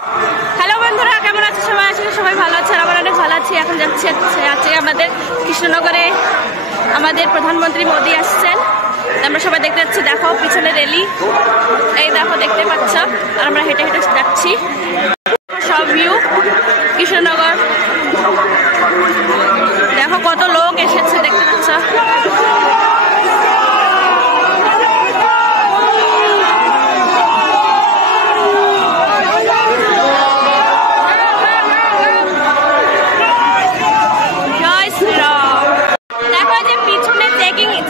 Hello বন্ধুরা, কেমন আছে সবাই? আসলে সবাই ভালো আছে, আমরা অনেক ভালো আছি। এখন যাচ্ছে আছে আমাদের কৃষ্ণনগরে আমাদের প্রধানমন্ত্রী মোদী আসছেন। আমরা সবাই দেখতে যাচ্ছি। দেখো পিছনে রেলি, এই দেখো দেখতে পাচ্ছ। আর আমরা হেঁটে হেঁটে যাচ্ছি। সব ভিউ কৃষ্ণনগর। দেখো কত লোক এসেছে, দেখতে পাচ্ছ।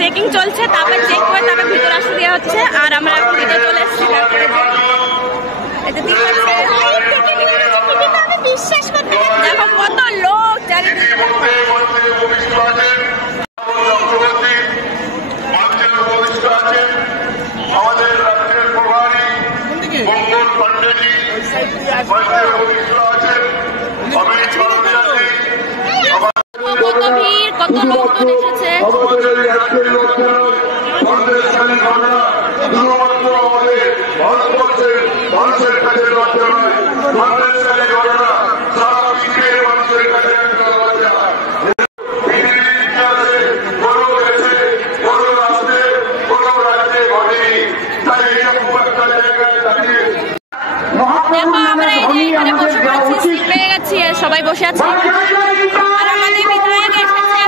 চেকিং চলছে, তারপর চেক করে তারপর ভিতরে আসতে দেওয়া হচ্ছে। আর আমরা এখন ভিতরে চলে এসেছি। বিশ্বাস করতে দেখো কত লোক চারিদিকে। আমাদের রাজ্যের প্রভারী মঙ্গল পান্ডেজি কত ভিড়, কত লোকজন এসেছে। মানুষের কাছে লজ্জা নয়, মানুষের কাছে ঘটনা সারা বিশ্বের মানুষের কাছে একটা লজ্জা। পৃথিবীর ইতিহাসে কোনো দেশে কোনো রাষ্ট্রে কোনো রাজ্যে ঘটেনি। তাই এরকম একটা জায়গায় দাঁড়িয়ে দেখো আমরা এখানে বসে পড়েছি, সিট পেয়ে গেছি, সবাই বসে আছে। আর আমাদের বিধায়ক এসেছে।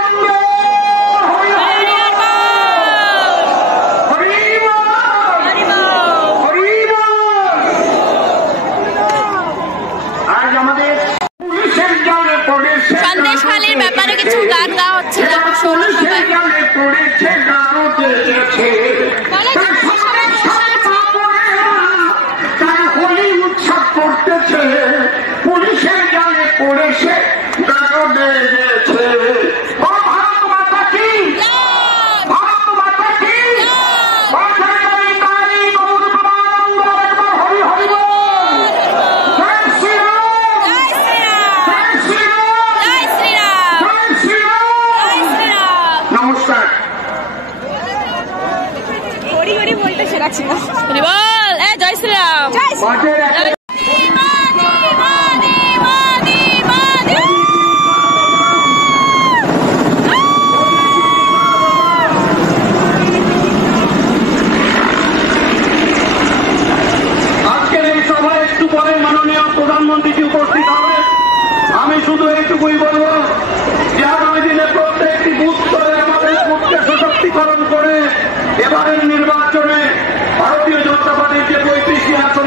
সন্দেশখালীর ব্যাপারে কিছু গান গাওয়া হচ্ছে। দেখো শোনো সবাই। উৎসব করতেছে, পুলিশের জালে পড়েছে, জয় শ্রীরাম। আজকের এই সভায় একটু পরে মাননীয় প্রধানমন্ত্রীজি উপস্থিত হবে। আমি শুধু এইটুকুই বলব যে আগামী দিনে প্রত্যেকটি বুথ স্তরে আমাদের বুথকে সশক্তিকরণ করে এবারের নির্বাচনে ভারতীয় জনতা পার্টির যে 35টি আসন